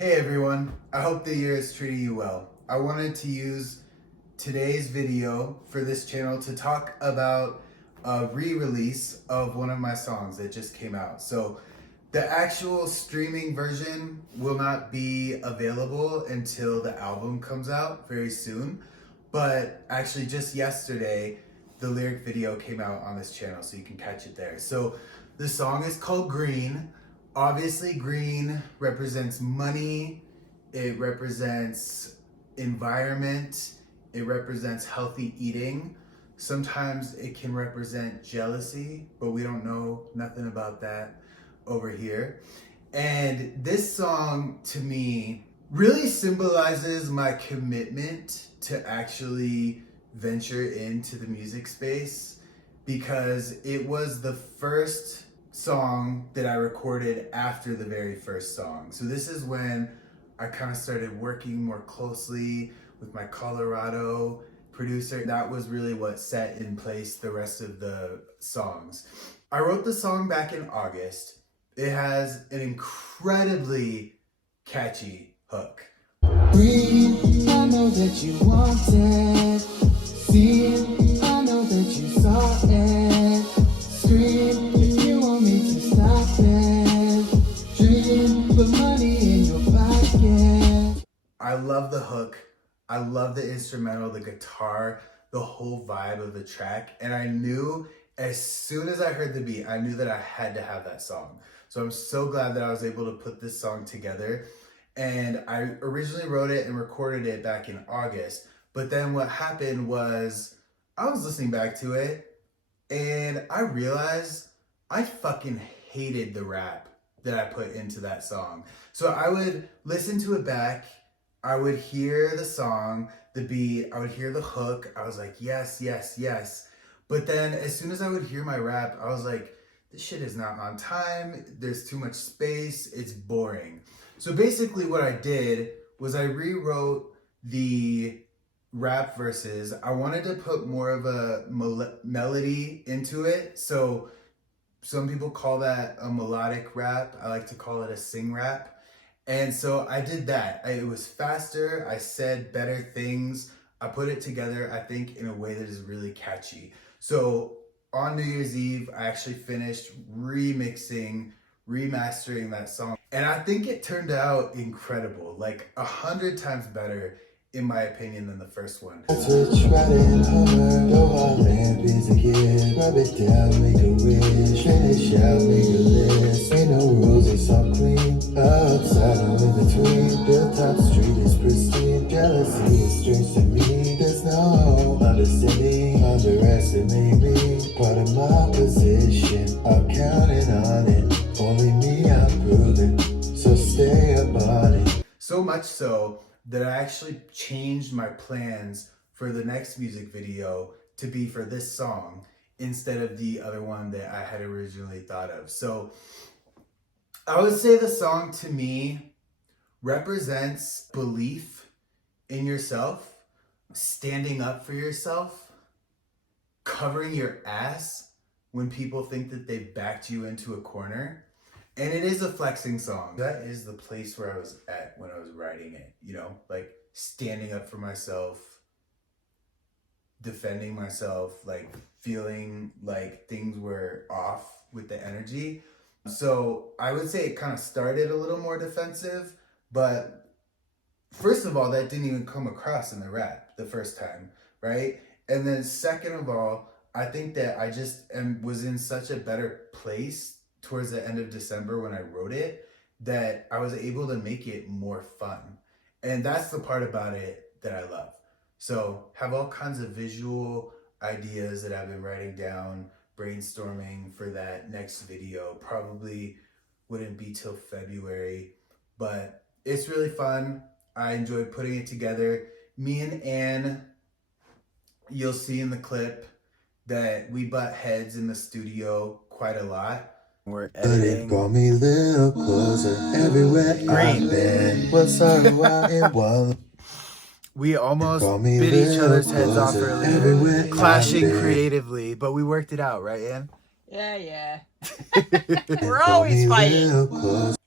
Hey everyone, I hope the year is treating you well. I wanted to use today's video for this channel to talk about a re-release of one of my songs that just came out. So the actual streaming version will not be available until the album comes out very soon. But actually just yesterday, the lyric video came out on this channel, so you can catch it there. So the song is called Green. Obviously, green represents money, it represents environment, it represents healthy eating. Sometimes it can represent jealousy, but we don't know nothing about that over here. And this song, to me, really symbolizes my commitment to actually venture into the music space, because it was the first song that I recorded after the very first song. So this is when I kind of started working more closely with my Colorado producer. That was really what set in place the rest of the songs. I wrote the song back in August. It has an incredibly catchy hook. Breathe, I know that you want it. See it, I know that you saw it. Scream if you want me to stop it. Dream, put money in your pocket. I love the hook. I love the instrumental, the guitar, the whole vibe of the track. And I knew as soon as I heard the beat, I knew that I had to have that song. So I'm so glad that I was able to put this song together. And I originally wrote it and recorded it back in August. But then what happened was I was listening back to it and I realized I fucking hated the rap that I put into that song. So I would listen to it back. I would hear the song, the beat, I would hear the hook. I was like, yes, yes, yes. But then as soon as I would hear my rap, I was like, this shit is not on time. There's too much space. It's boring. So basically what I did was I rewrote the rap verses. I wanted to put more of a melody into it. So some people call that a melodic rap. I like to call it a sing rap. And so I did that. It was faster. I said better things. I put it together, I think, in a way that is really catchy. So on New Year's Eve, I actually finished remixing, remastering that song. And I think it turned out incredible, like 100 times better, in my opinion, than the first one. Switch right in Hummer, go all lamp is a kid. Rub it down, make a wish. Finish out, make a list. Ain't no rules, it's all clean. Upside down in between. Hilltop street is pristine. Jealousy is strange to me. There's no understanding. Underestimate me. Part of my position. I'm counting on it. Only me, I'm proving. So stay up on it. So much so that I actually changed my plans for the next music video to be for this song instead of the other one that I had originally thought of. So I would say the song to me represents belief in yourself, standing up for yourself, covering your ass when people think that they've backed you into a corner. And it is a flexing song. That is the place where I was at when I was writing it, you know, like standing up for myself, defending myself, like feeling like things were off with the energy. So I would say it kind of started a little more defensive, but first of all, that didn't even come across in the rap the first time, right? And then second of all, I think that I just was in such a better place towards the end of December when I wrote it, that I was able to make it more fun. And that's the part about it that I love. So have all kinds of visual ideas that I've been writing down, brainstorming for that next video. Probably wouldn't be till February, but it's really fun. I enjoyed putting it together. Me and Anne, you'll see in the clip that we butt heads in the studio quite a lot. We're But it editing. brought me a little closer everywhere I've been. Was sorrow out in one. We almost Brought me bit each little other's heads off closer earlier, everywhere clashing I've been. creatively, but we worked it out, right, Ann? Yeah. We're always fighting.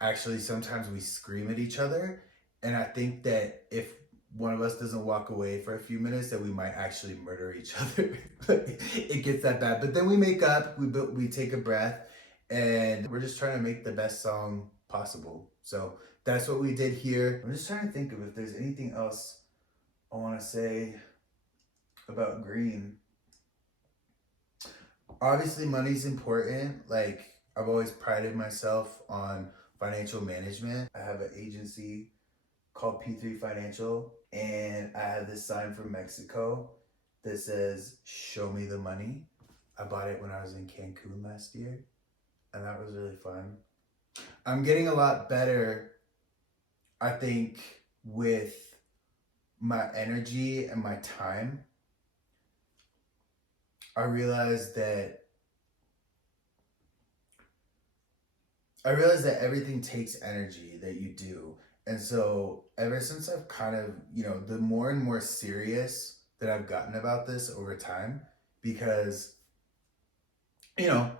actually sometimes we scream at each other. And I think that if one of us doesn't walk away for a few minutes, that we might actually murder each other. It gets that bad. But then we make up, we take a breath, and we're just trying to make the best song possible. So that's what we did here. I'm just trying to think of if there's anything else I want to say about Green. Obviously, money's important. Like, I've always prided myself on financial management. I have an agency called P3 Financial, and I have this sign from Mexico that says, "Show me the money." I bought it when I was in Cancun last year, and that was really fun. I'm getting a lot better, I think, with my energy and my time. I realized that everything takes energy that you do. And so ever since I've kind of, the more and more serious that I've gotten about this over time, because, you know,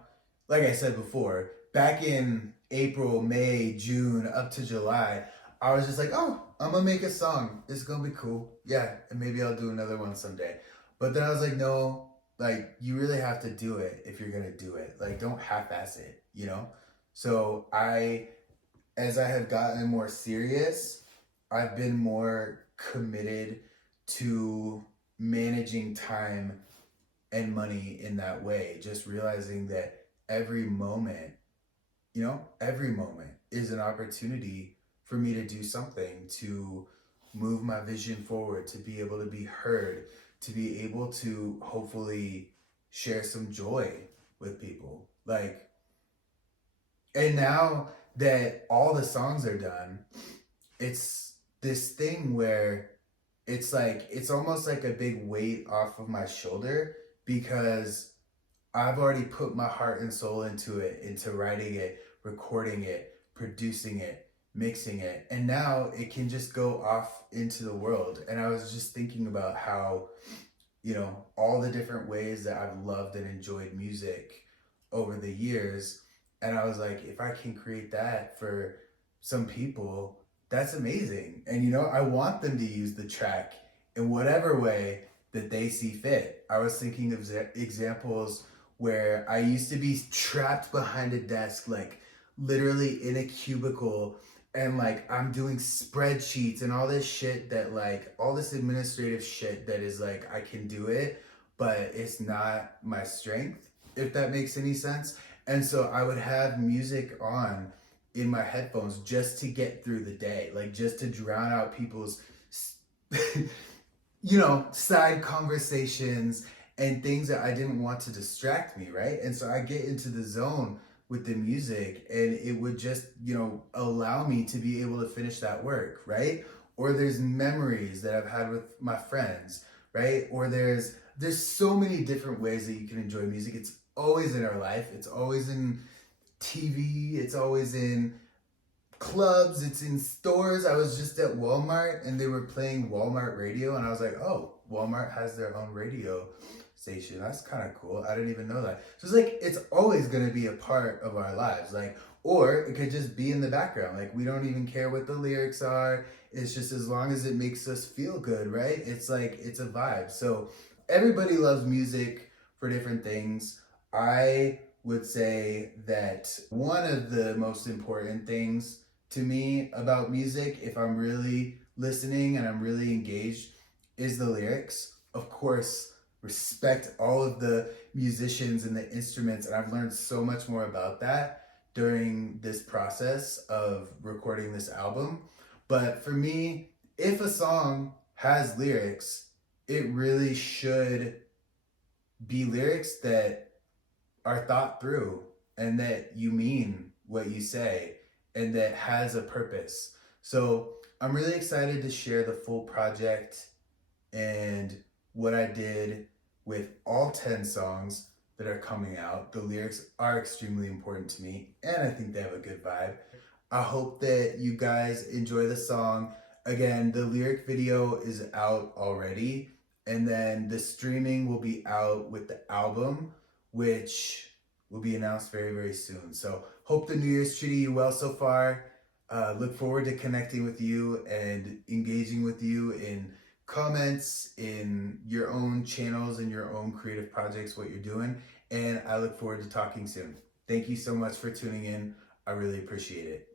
like I said before, back in April, May, June, up to July, I was just like, oh, I'm gonna make a song. It's gonna be cool. Yeah, and maybe I'll do another one someday. But then I was like, no, like, you really have to do it if you're gonna do it. Like, don't half-ass it, you know? So as I have gotten more serious, I've been more committed to managing time and money in that way. Just realizing that every moment, every moment is an opportunity for me to do something, to move my vision forward, to be able to be heard, to be able to hopefully share some joy with people. Like, and now that all the songs are done, it's this thing where it's like, it's almost like a big weight off of my shoulder, because I've already put my heart and soul into it, into writing it, recording it, producing it, mixing it, and now it can just go off into the world. And I was just thinking about how, all the different ways that I've loved and enjoyed music over the years. And I was like, if I can create that for some people, that's amazing. And, I want them to use the track in whatever way that they see fit. I was thinking of examples where I used to be trapped behind a desk, like literally in a cubicle, and like I'm doing spreadsheets and all this shit that, like, all this administrative shit that is like, I can do it, but it's not my strength, if that makes any sense. And so I would have music on in my headphones just to get through the day, like just to drown out people's side conversations and things that I didn't want to distract me, right? And so I get into the zone with the music, and it would just, allow me to be able to finish that work, right? Or there's memories that I've had with my friends, right? Or there's so many different ways that you can enjoy music. It's always in our life. It's always in TV. It's always in clubs. It's in stores. I was just at Walmart and they were playing Walmart radio, and I was like, oh, Walmart has their own radio station. That's kind of cool. I didn't even know that. So it's like, it's always going to be a part of our lives. Like, or it could just be in the background. Like, we don't even care what the lyrics are. It's just as long as it makes us feel good, right? It's like, it's a vibe. So everybody loves music for different things. I would say that one of the most important things to me about music, if I'm really listening and I'm really engaged, is the lyrics. Of course, respect all of the musicians and the instruments, and I've learned so much more about that during this process of recording this album. But for me, if a song has lyrics, it really should be lyrics that are thought through, and that you mean what you say, and that has a purpose. So I'm really excited to share the full project and what I did with all 10 songs that are coming out. The lyrics are extremely important to me, and I think they have a good vibe. I hope that you guys enjoy the song. Again, the lyric video is out already, and then the streaming will be out with the album, which will be announced very, very soon. So Hope the New Year's treating you well so far. Look forward to connecting with you and engaging with you in comments, in your own channels and your own creative projects, what you're doing. And I look forward to talking soon. Thank you so much for tuning in. I really appreciate it.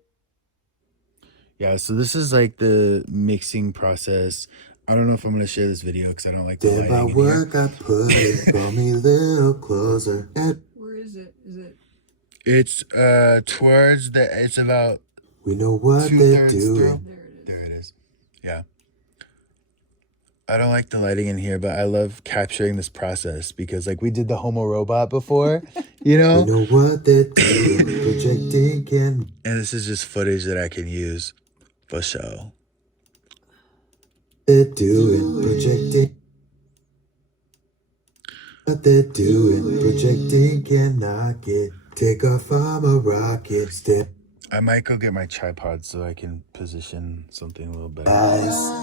Yeah, so this is like the mixing process. I don't know if I'm going to share this video because I don't like the Did my lighting in here. work, I put it, brought me a little closer. And Where is it? Is it? It's towards the, it's about we know what they're 2/3 through. doing. There it is. There it is. Yeah. I don't like the lighting in here, but I love capturing this process because like we did the Homo robot before, you We know? know what they're doing. Projecting and And this is just footage that I can use for show. they're doing. Projecting. What they're doing. Projecting can knock it. Take off from a rocket. Step I might go get my tripod so I can position something a little better. eyes.